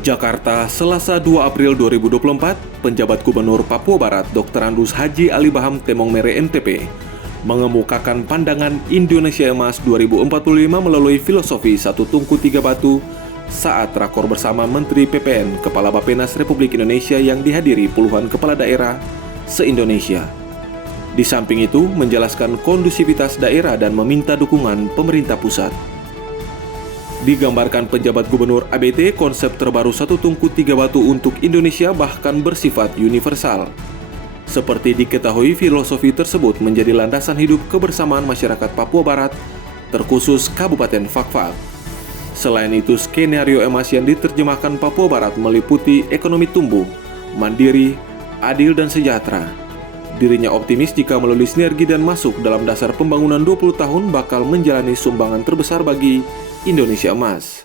Jakarta, Selasa 2 April 2024, penjabat Gubernur Papua Barat Dr. Andus Haji Ali Baham Temongmere MTP mengemukakan pandangan Indonesia Emas 2045 melalui filosofi satu tungku tiga batu saat rakor bersama Menteri PPN Kepala Bappenas Republik Indonesia yang dihadiri puluhan kepala daerah se-Indonesia. Di samping itu, menjelaskan kondusivitas daerah dan meminta dukungan pemerintah pusat. Digambarkan penjabat gubernur ABT, konsep terbaru satu tungku tiga batu untuk Indonesia bahkan bersifat universal. Seperti diketahui, filosofi tersebut menjadi landasan hidup kebersamaan masyarakat Papua Barat, terkhusus Kabupaten Fakfak. Selain itu, skenario emas yang diterjemahkan Papua Barat meliputi ekonomi tumbuh, mandiri, adil dan sejahtera. Dirinya optimis jika melalui sinergi dan masuk dalam dasar pembangunan 20 tahun bakal menjalani sumbangan terbesar bagi Indonesia Emas.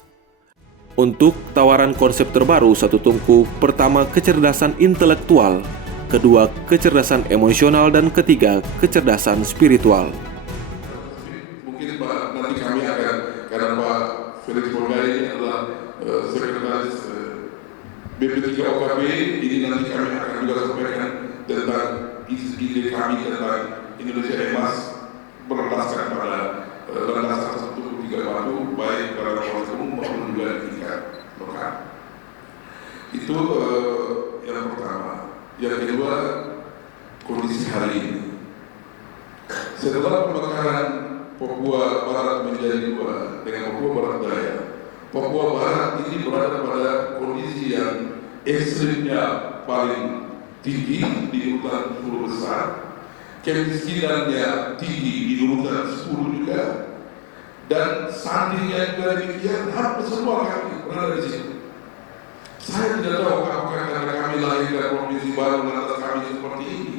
Untuk tawaran konsep terbaru satu tungku, pertama kecerdasan intelektual, kedua kecerdasan emosional, dan ketiga kecerdasan spiritual. Mungkin nanti kami akan, karena Pak Felix Borgai ini adalah sekretaris BP3OKB, ini nanti kami akan juga sampaikan tentang ide kami tentang Indonesia Emas berlandaskan pada landasan satu tiga batu, baik pada proses umum maupun juga di tingkat lokal. Itu yang pertama. Yang kedua, kondisi hari ini. Setelah pemekaran Papua Barat menjadi dua dengan Papua Barat Daya, Papua Barat ini berada pada kondisi yang ekstrimnya paling tinggi di urutan 10 besar, kemiskinannya tinggi di urutan 10 juga, dan sandingnya juga demikian. Hampir semua kami berada di situ. Saya tidak tahu apakah karena kami lahir dari provinsi baru lantas kami seperti ini.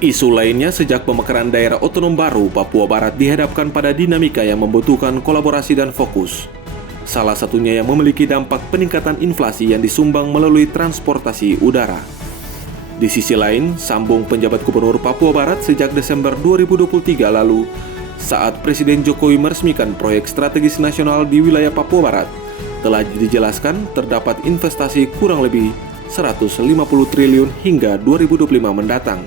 Isu lainnya, sejak pemekaran daerah otonom baru, Papua Barat dihadapkan pada dinamika yang membutuhkan kolaborasi dan fokus. Salah satunya yang memiliki dampak peningkatan inflasi yang disumbang melalui transportasi udara. Di sisi lain, sambung penjabat Gubernur Papua Barat sejak Desember 2023 lalu, saat Presiden Jokowi meresmikan proyek strategis nasional di wilayah Papua Barat, telah dijelaskan terdapat investasi kurang lebih 150 triliun hingga 2025 mendatang.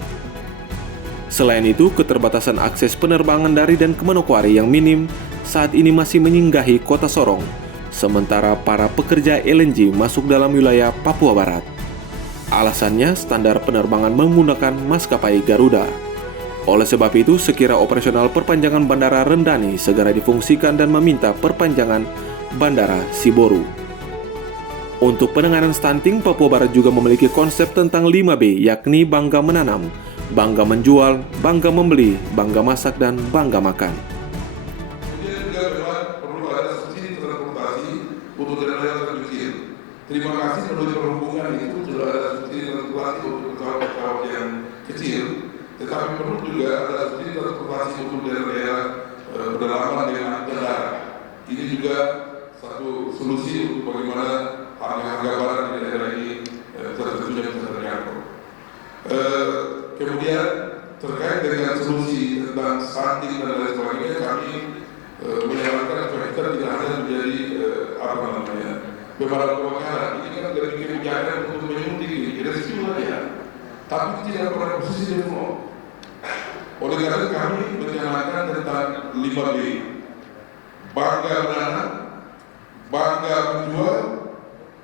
Selain itu, keterbatasan akses penerbangan dari dan ke Manokwari yang minim saat ini masih menyinggahi kota Sorong, sementara para pekerja LNG masuk dalam wilayah Papua Barat. Alasannya, standar penerbangan menggunakan maskapai Garuda. Oleh sebab itu, sekira operasional perpanjangan Bandara Rendani segera difungsikan dan meminta perpanjangan Bandara Siboru. Untuk penanganan stunting, Papua Barat juga memiliki konsep tentang 5B, yakni bangga menanam, bangga menjual, bangga membeli, bangga masak, dan bangga makan. Kemudian juga memang perlu ada subsidi transportasi untuk daerah terkecil. Terima kasih Menteri Perhubungan itu sudah ada subsidi transportasi untuk pesawat-pesawat yang kecil, tetapi perlu juga ada subsidi transportasi untuk daerah pedalaman dengan darat. Ini juga satu solusi untuk bagaimana harga-harga barang di daerah ini tentunya bisa terjangkau. Kemudian terkait dengan solusi tentang stunting dan lain sebagainya, kami menyarankan supaya kita tidak hanya menjadi pemadam kebakaran. Ini kan dari kebijakan untuk menyuntik rescue saja, tapi tidak pernah posisi demo. Oleh karena itu kami menyarankan tentang 5B, bangga menanam, bangga menjual,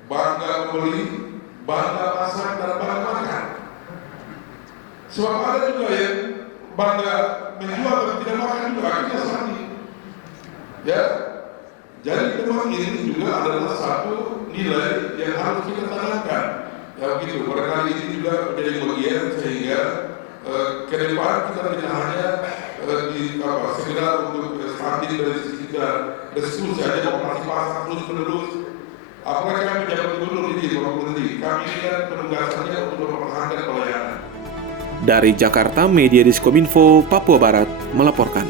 bangga membeli, bangga masak, dan bangga makan. Sebab ada juga yang bangga menjual tapi tidak makan juga, akhirnya sandi. Ya, jadi memang ini juga adalah satu nilai yang harus kita tanamkan. Ya begitu, barangkali ini juga menjadi bagian sehingga ke depan kita tidak hanya sekedar untuk stunting dari sisi kita rescue saja, operasi pasar terus menerus. Apalagi kami menjabat gubernur ini, Bapak Menteri, kami ini kan penugasannya untuk mempertahankan pelayanan. Dari Jakarta, Media Diskominfo Papua Barat melaporkan.